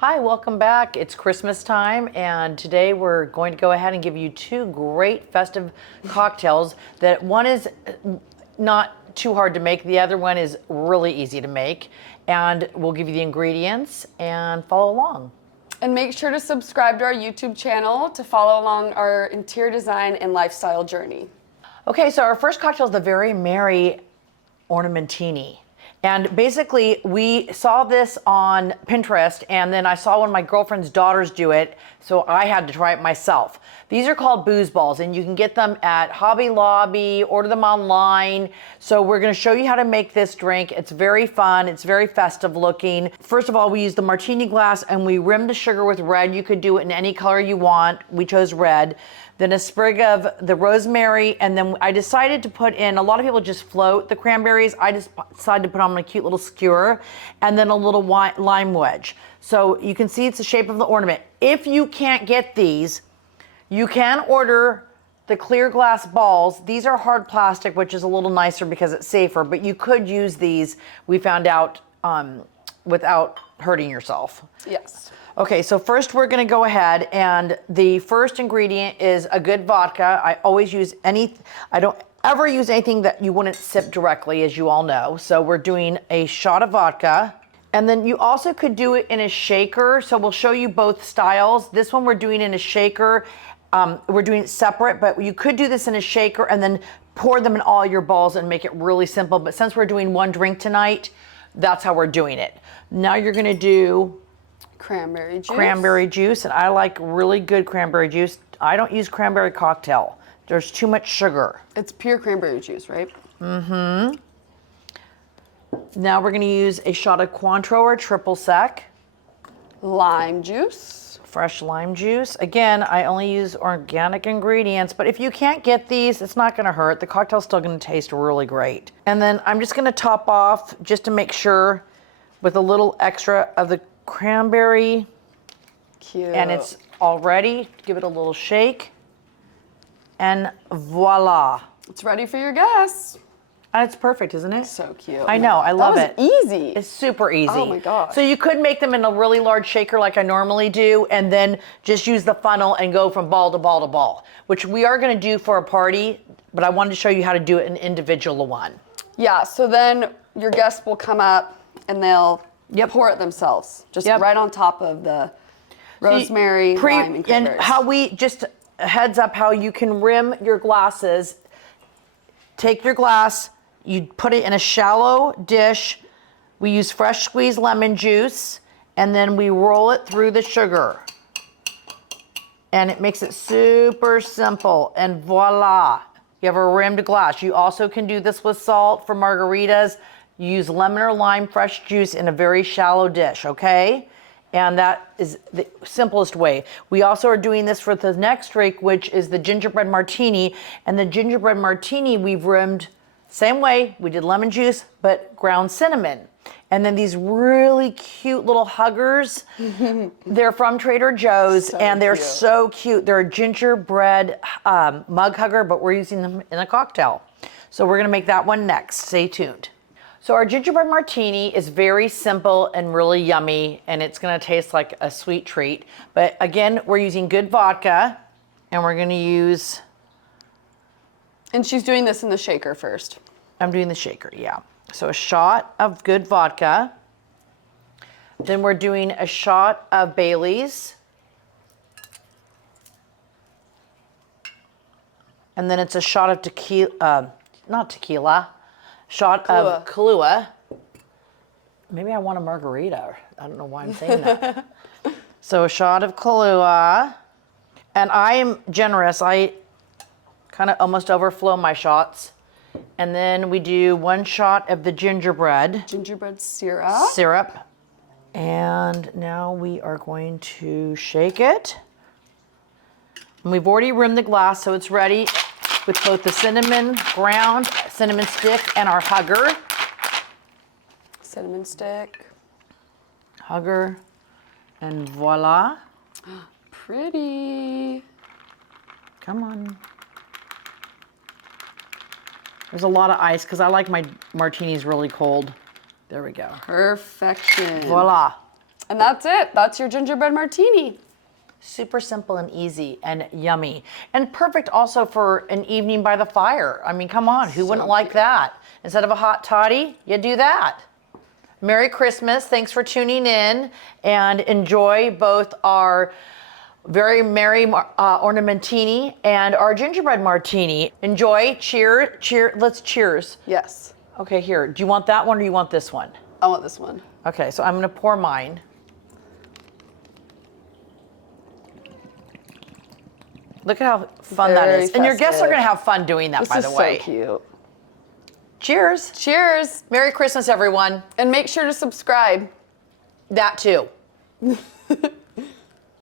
Hi, welcome back. It's Christmas time, and today we're going to go ahead and give you two great festive cocktails. That one is not too hard to make, the other one is really easy to make, and we'll give you the ingredients and follow along. And make sure to subscribe to our YouTube channel to follow along our interior design and lifestyle journey. Okay, so our first cocktail is the very Merry Ornamentini. And basically, we saw this on Pinterest, and then I saw one of my girlfriend's daughters do it, so I had to try it myself. These are called booze balls, and you can get them at Hobby Lobby, order them online. So we're gonna show you how to make this drink. It's very fun, it's very festive looking. First of all, we use the martini glass, and we rim the sugar with red. You could do it in any color you want. We chose red. Then a sprig of the rosemary, and then I decided to put in, a lot of people just float the cranberries. I just decided to put on a cute little skewer, and then a little lime wedge. So you can see it's the shape of the ornament. If you can't get these, you can order the clear glass balls. These are hard plastic, which is a little nicer because it's safer, but you could use these, we found out, without hurting yourself. Yes. Okay, so first we're gonna go ahead, and the first ingredient is a good vodka. I always use I don't ever use anything that you wouldn't sip directly, as you all know. So we're doing a shot of vodka. And then you also could do it in a shaker. So we'll show you both styles. This one we're doing in a shaker. We're doing it separate, but you could do this in a shaker and then pour them in all your balls and make it really simple. But since we're doing one drink tonight, that's how we're doing it. Now you're gonna do Cranberry juice. Cranberry juice, and I like really good cranberry juice. I don't use cranberry cocktail. There's too much sugar. It's pure cranberry juice, right? Mm-hmm. Now we're gonna use a shot of Cointreau or triple sec. Lime juice. Fresh lime juice. Again, I only use organic ingredients, but if you can't get these, it's not gonna hurt. The cocktail's still gonna taste really great. And then I'm just gonna top off, just to make sure, with a little extra of the cranberry. Cute. And it's all ready. Give it a little shake. And voila. It's ready for your guests. And it's perfect, isn't it? So cute. I know, I love it. That was easy. It's super easy. Oh my gosh. So you could make them in a really large shaker like I normally do, and then just use the funnel and go from ball to ball to ball, which we are gonna do for a party, but I wanted to show you how to do it in individual one. Yeah, so then your guests will come up and they'll pour it themselves, just right on top of the rosemary, lime, and cranberries. And how we, just a heads up, how you can rim your glasses. Take your glass, you put it in a shallow dish. We use fresh squeezed lemon juice, and then we roll it through the sugar. And it makes it super simple, and voila. You have a rimmed glass. You also can do this with salt for margaritas. You use lemon or lime fresh juice in a very shallow dish, okay? And that is the simplest way. We also are doing this for the next drink, which is the gingerbread martini. And the gingerbread martini we've rimmed same way. We did lemon juice, but ground cinnamon. And then these really cute little huggers. They're from Trader Joe's, and they're so cute. They're a gingerbread mug hugger, but we're using them in a cocktail. So we're gonna make that one next. Stay tuned. So our gingerbread martini is very simple and really yummy, and it's gonna taste like a sweet treat. But again, we're using good vodka, and we're gonna use... And she's doing this in the shaker first. I'm doing the shaker, yeah. So a shot of good vodka. Then we're doing a shot of Bailey's. And then it's a shot of tequila, not tequila, shot of Kahlua. Maybe I want a margarita. I don't know why I'm saying that. So a shot of Kahlua. And I am generous. I kind of almost overflow my shots. And then we do 1 shot of the gingerbread. Gingerbread syrup. Syrup. And now we are going to shake it. And we've already rimmed the glass, so it's ready with both the cinnamon ground, cinnamon stick, and our hugger. Cinnamon stick. Hugger. And voila. Pretty. Come on. There's a lot of ice because I like my martinis really cold. There we go. Perfection. Voila. And that's it. That's your gingerbread martini. Super simple and easy and yummy. And perfect also for an evening by the fire. I mean, come on, who wouldn't like that? Instead of a hot toddy, you do that. Merry Christmas. Thanks for tuning in, and enjoy both our very merry ornamentini and our gingerbread martini. Enjoy. Cheer. Let's cheers. Yes. Okay, here. Do you want that one or do you want this one? I want this one. Okay, so I'm going to pour mine. Look at how fun that Very is. And your guests are festive. going to have fun doing that, by the way. This is so cute. Cheers. Cheers. Merry Christmas, everyone. And make sure to subscribe. That too.